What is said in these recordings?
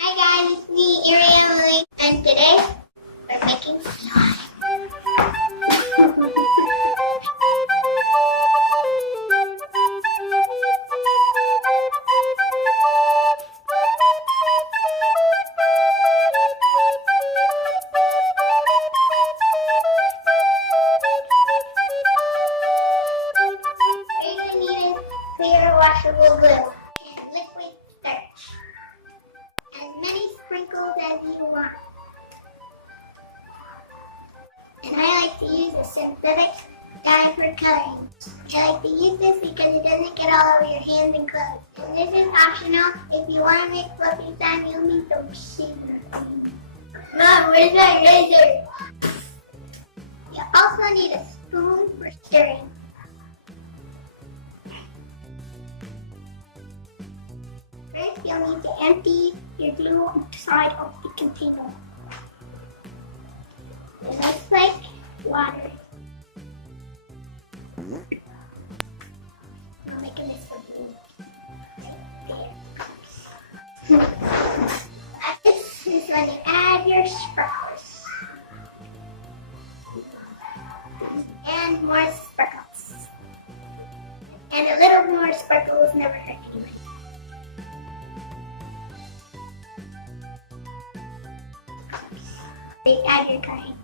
Hi guys, it's me, Ariel, and today we're making slime. We're going to need a clear washable glue and liquid starch. As many sprinkles as you want. And I like to use a synthetic dye for coloring. I like to use this because it doesn't get all over your hands and clothes. And this is optional. If you want to make fluffy slime, you'll need some scissors. Mom, where's my razor? You also need a spoon for stirring. First, you'll need to empty your glue inside of the container. It looks like water. I'm making this for glue. There. Next is when you add your sparkles. And more sparkles. And a little more sparkles never hurt anybody. Add your coloring.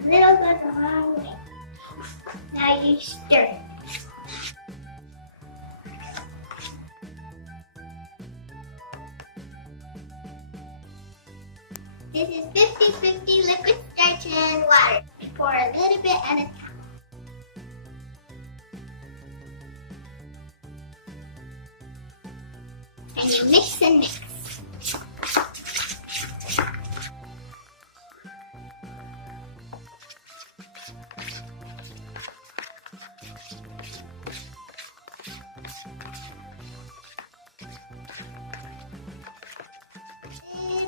A little goes a long way. Now you stir it. This is 50-50 liquid starch and water. You pour a little bit at a time. And you mix and mix.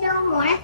Little more.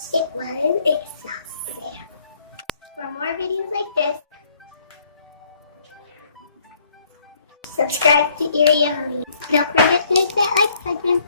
Step 1 is sauce. For more videos like this, subscribe to Ariel. Don't forget to hit that like button.